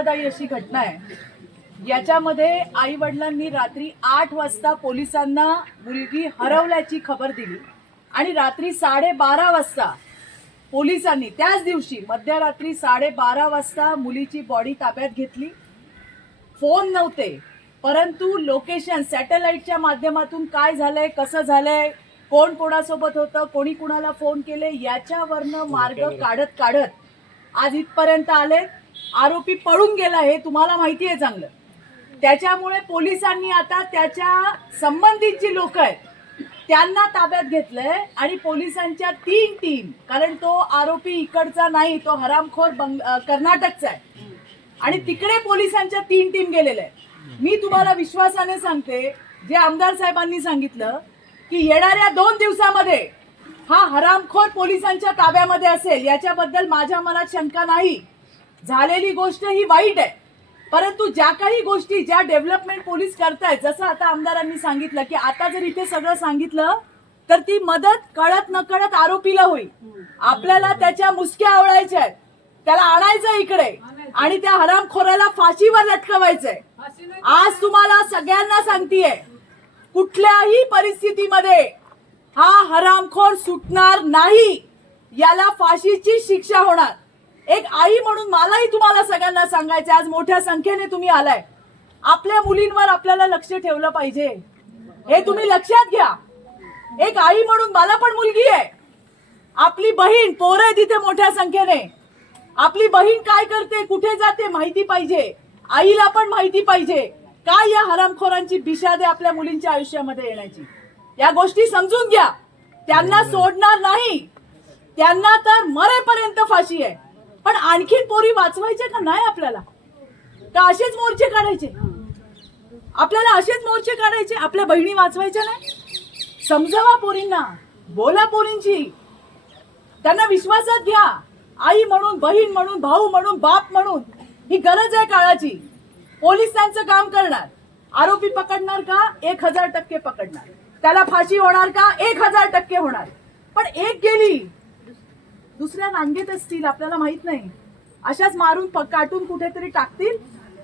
वेदनादायी अशी घटना आहे. याच्यामध्ये आई वडिलांनी रात्री आठ वाजता पोलिसांना मुलगी हरवल्याची खबर दिली आणि रात्री साडेबारा वाजता पोलिसांनी त्याच दिवशी मध्यरात्री साडेबारा वाजता मुलीची बॉडी ताब्यात घेतली. फोन नव्हते परंतु लोकेशन सॅटेलाइटच्या माध्यमातून काय झालंय कसं झालंय कोण कोणासोबत होतं कोणी कुणाला फोन केले याच्यावरनं मार्ग काढत काढत आज इथपर्यंत आले. आरोपी पळून गेला हे तुम्हाला माहिती आहे चांगलं. त्याच्यामुळे पोलिसांनी आता त्याच्या संबंधित जी लोक आहेत त्यांना ताब्यात घेतलंय आणि पोलिसांच्या तीन टीम कारण तो आरोपी इकडचा नाही तो हरामखोर बंग कर्नाटकचा आहे. आणि तिकडे पोलिसांच्या तीन टीम गेलेल्या आहेत. मी तुम्हाला विश्वासाने सांगते जे आमदार साहेबांनी सांगितलं की येणाऱ्या दोन दिवसामध्ये हा हरामखोर पोलिसांच्या ताब्यामध्ये असेल याच्याबद्दल माझ्या मनात शंका नाही. झालेली गोष्ट ही वाईट आहे. परंतु ज्या काही गोष्टी ज्या डेव्हलपमेंट पोलीस करतायत जसं आता आमदारांनी सांगितलं की आता जर इथे सगळं सांगितलं तर ती मदत कळत नकळत आरोपीला होईल. आपल्याला त्याच्या मुसक्या आवडायच्या आहेत. त्याला आणायचं इकडे. आणि त्या हरामखोराला फाशीवर लटकवायचंय. आज तुम्हाला सगळ्यांना सांगतीये कुठल्याही परिस्थितीमध्ये हा हरामखोर सुटणार नाही. याला फाशीची शिक्षा होणार. एक आई म्हणून मलाही तुम्हाला सगळ्यांना सांगायचं आज मोठ्या संख्येने तुम्ही आलाय. आपल्या मुलींवर आपल्याला लक्ष ठेवलं पाहिजे. हे तुम्ही लक्षात घ्या. एक आई म्हणून मला पण मुलगी आहे. आपली बहीण पोरं आहे तिथे मोठ्या संख्येने. आपली बहीण काय करते कुठे जाते माहिती पाहिजे. आईला पण माहिती पाहिजे. काय या हरामखोरांची बिशादे आपल्या मुलींच्या आयुष्यामध्ये येण्याची. या गोष्टी समजून घ्या. त्यांना सोडणार नाही. त्यांना तर मरेपर्यंत फाशी आहे. पण आणखीन पोरी वाचवायचे का नाही आपल्याला? का असेच मोर्चे काढायचे. आपल्याला असेच मोर्चे काढायचे. आपल्या बहिणी वाचवायच्या नाही. समजावा पोरींना. बोला पोरींची. त्यांना विश्वासात घ्या. आई म्हणून बहीण म्हणून भाऊ म्हणून बाप म्हणून. ही गरज आहे काळाची. पोलीस त्यांचं काम करणार. आरोपी पकडणार का? एक हजार टक्के पकडणार. त्याला फाशी होणार का? एक हजार टक्के होणार. पण एक गेली. दुसऱ्या रांगेत असतील आपल्याला माहीत नाही. अशाच मारून काटून कुठेतरी टाकतील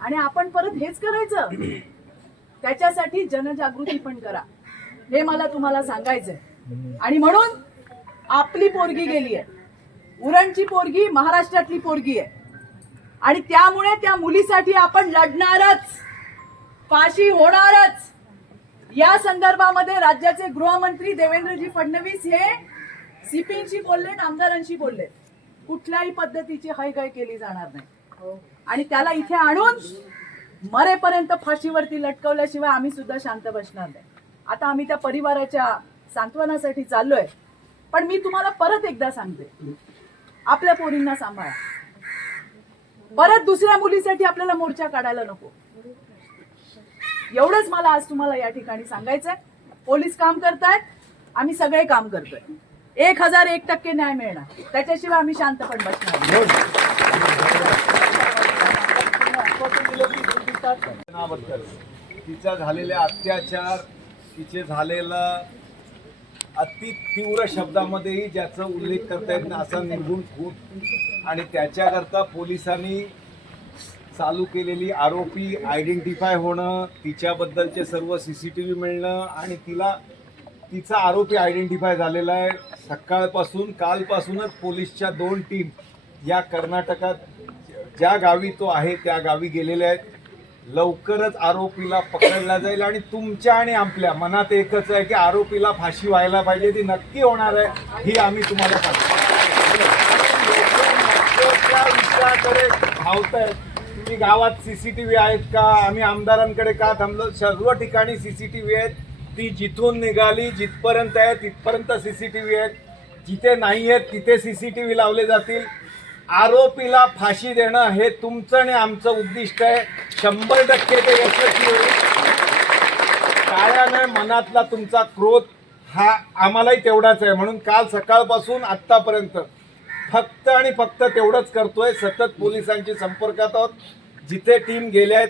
आणि आपण परत हेच करायचं. त्याच्यासाठी जनजागृती पण करा. हे मला तुम्हाला सांगायचंय. आणि म्हणून आपली पोरगी गेली आहे उरणची पोरगी महाराष्ट्रातली पोरगी आहे. आणि त्यामुळे त्या मुलीसाठी आपण लढणारच. फाशी होणारच. या संदर्भामध्ये राज्याचे गृहमंत्री देवेंद्रजी फडणवीस हे सीपींशी बोलले आमदारांशी बोलले. कुठल्याही पद्धतीची हयगय केली जाणार नाही. आणि त्याला इथे आणून मरेपर्यंत फाशीवरती लटकवल्याशिवाय आम्ही सुद्धा शांत बसणार नाही. आता आम्ही त्या परिवाराच्या सांत्वनासाठी चाललोय. पण मी तुम्हाला परत एकदा सांगते. आपल्या पोरींना सांभाळा. परत दुसऱ्या मुलीसाठी आपल्याला मोर्चा काढायला नको. एवढंच मला आज तुम्हाला या ठिकाणी सांगायचंय. पोलीस काम करतायत. आम्ही सगळे काम करतोय. एक हजार एक टक्के न्याय मिळणार. त्याच्याशिवाय आम्ही शांत पण बसणार नाही. घटनाबद्दल तिचा झालेल्या अत्याचार तिचे झालेलं अति तीव्र शब्दामध्येही ज्याचा उल्लेख करता येत नाही असा निर्गुण खून आणि त्याच्याकरता पोलिसांनी चालू केलेली आरोपी आयडेंटिफाय होणं तिच्याबद्दलचे सर्व सी सी टी व्ही मिळणं आणि तिला तिचा आरोपी आयडेंटिफाय झालेला आहे. सकाळपासून कालपासूनच पोलीसच्या दोन टीम या कर्नाटकात ज्या गावी तो आहे त्या गावी गेलेल्या आहेत. लवकरच आरोपीला पकडला जाईल आणि तुमच्या आणि आपल्या मनात एकच आहे की आरोपीला फाशी व्हायला पाहिजे ती नक्की होणार आहे ही आम्ही तुम्हाला सांगतो. त्या विषयाकडे तुम्ही गावात सी सी टी व्ही आहेत का? आम्ही आमदारांकडे का थांबलो? सर्व ठिकाणी सी सी टी व्ही आहेत. ती जिथून निघाली जिथपर्यंत आहे तिथपर्यंत सी सी टी व्ही आहेत. जिथे नाही आहेत तिथे सी सी टी व्ही लावले जातील. आरोपीला फाशी देणं हे तुमचं आणि आमचं उद्दिष्ट आहे. शंभर टक्के ते यशस्वी होईल. काळ्याने मनातला तुमचा क्रोध हा आम्हालाही तेवढाच आहे. म्हणून काल सकाळपासून आत्तापर्यंत फक्त आणि फक्त तेवढंच करतोय. सतत पोलिसांशी संपर्कात आहोत. जिथे टीम गेल्या आहेत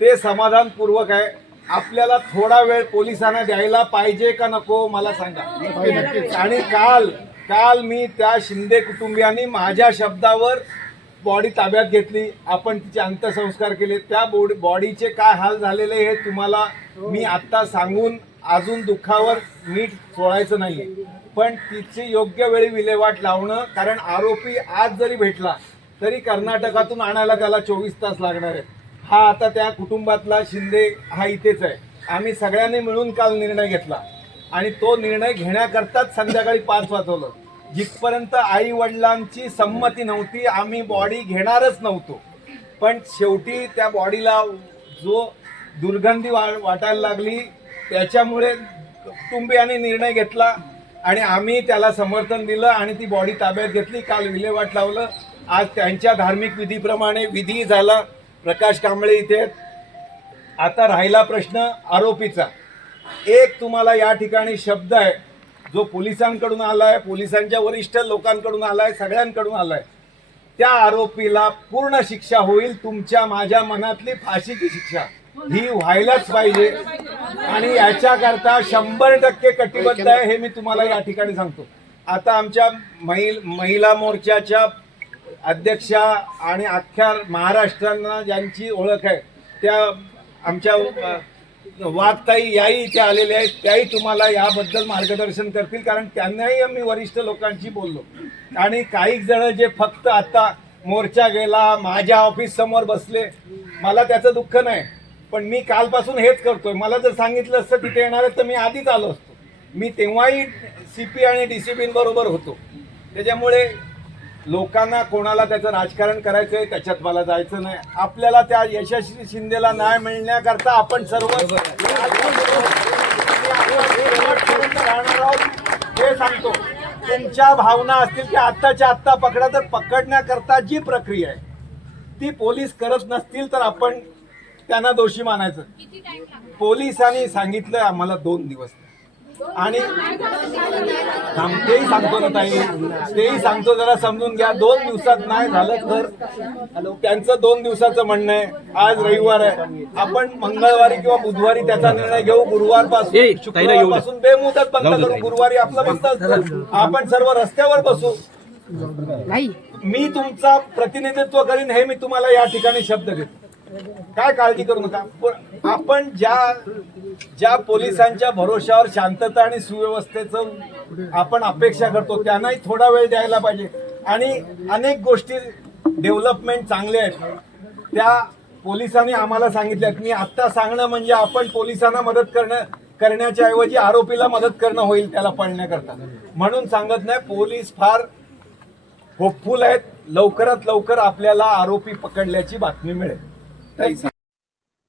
ते समाधानपूर्वक आहे. आपल्याला थोडा वेळ पोलिसांना द्यायला पाहिजे का नको मला सांगा. आणि काल काल मी त्या शिंदे कुटुंबियांनी माझ्या शब्दावर बॉडी ताब्यात घेतली. आपण तिचे अंत्यसंस्कार केले. त्या बॉडी बॉडीचे काय हाल झालेले हे तुम्हाला मी आत्ता सांगून अजून दुःखावर नीट सोडायचं नाहीये. पण तिची योग्य वेळी विल्हेवाट लावणं कारण आरोपी आज जरी भेटला तरी कर्नाटकातून आणायला त्याला चोवीस तास लागणार आहेत. हा आता त्या कुटुंबातला शिंदे हा इथेच आहे. आम्ही सगळ्यांनी मिळून काल निर्णय घेतला. आणि तो निर्णय घेण्याकरताच संध्याकाळी पाच वाजवलं. जिथपर्यंत आई वडिलांची संमती नव्हती आम्ही बॉडी घेणारच नव्हतो. पण शेवटी त्या बॉडीला जो दुर्गंधी वा वाटायला लागली त्याच्यामुळे कुटुंबियांनी निर्णय घेतला आणि आम्ही त्याला समर्थन दिलं आणि ती बॉडी ताब्यात घेतली. काल विल्हेवाट लावलं. आज त्यांच्या धार्मिक विधीप्रमाणे विधी झाला. प्रकाश कांबळे इथे आता राहिला प्रश्न आरोपीचा. एक तुम्हाला या ठिकाणी शब्द आहे जो पोलिसांकडून आलाय पोलिसांच्या वरिष्ठ लोकांकडून आलाय सगळ्यांकडून आलाय. त्या आरोपीला पूर्ण शिक्षा होईल तुमच्या माझ्या मनातली फाशीची शिक्षा. ही व्हायलाच पाहिजे. आणि याच्याकरता शंभर टक्के कटिबद्ध आहे हे मी तुम्हाला या ठिकाणी सांगतो. आता आमच्या महिला मोर्चाच्या अध्यक्षा आणि अख्ख्या महाराष्ट्रांना ज्यांची ओळख आहे त्या आमच्या वाघताई याही इथे आलेल्या आहेत. त्याही तुम्हाला याबद्दल मार्गदर्शन करतील कारण त्यांनाही आम्ही वरिष्ठ लोकांशी बोललो. आणि काही जण जे फक्त आता मोर्चा गेला माझ्या ऑफिस समोर बसले मला त्याचं दुःख नाही. पण मी कालपासून हेच करतोय. मला जर सांगितलं असतं तिथे येणार तर मी आधीच आलो असतो. मी तेव्हाही सी पी आणि डी सी बरोबर होतो. त्याच्यामुळे लोकांना कोणाला त्याचं राजकारण करायचंय त्याच्यात मला जायचं नाही. आपल्याला त्या यशस्वी शिंदेला न्याय मिळण्याकरता आपण सर्व राहणार आहोत हे सांगतो. तुमच्या भावना असतील की आत्ताच्या आत्ता पकडा तर पकडण्याकरता जी प्रक्रिया आहे ती पोलीस करत नसतील तर आपण त्यांना दोषी मानायचं. पोलिसांनी सांगितलं आम्हाला दोन दिवस. आणि थांब, तेही सांगतो ना ताई तेही सांगतो जरा समजून घ्या. दोन दिवसात नाही झालं तर त्यांचं दोन दिवसाचं म्हणणं आहे. आज रविवार आहे. आपण मंगळवारी किंवा बुधवारी त्याचा निर्णय घेऊ. गुरुवारपासून. शुक्रवारपासून बेमुदत बंद करू. गुरुवारी आपलं बंद असतं आपण सर्व रस्त्यावर बसू. मी तुमचा प्रतिनिधित्व करीन हे मी तुम्हाला या ठिकाणी शब्द देतो. काय काळजी करू नका. पण आपण ज्या ज्या पोलिसांच्या भरोशावर शांतता आणि सुव्यवस्थेचं आपण अपेक्षा करतो त्यांनाही थोडा वेळ द्यायला पाहिजे. आणि अनेक गोष्टी डेव्हलपमेंट चांगले आहेत. त्या पोलिसांनी आम्हाला सांगितल्या मी आत्ता सांगणं म्हणजे आपण पोलिसांना मदत करणं करण्याच्या ऐवजी आरोपीला मदत करणं होईल त्याला पळण्याकरता. म्हणून सांगत नाही पोलीस फार होपफुल आहेत. लवकरात लवकर आपल्याला आरोपी पकडल्याची बातमी मिळेल.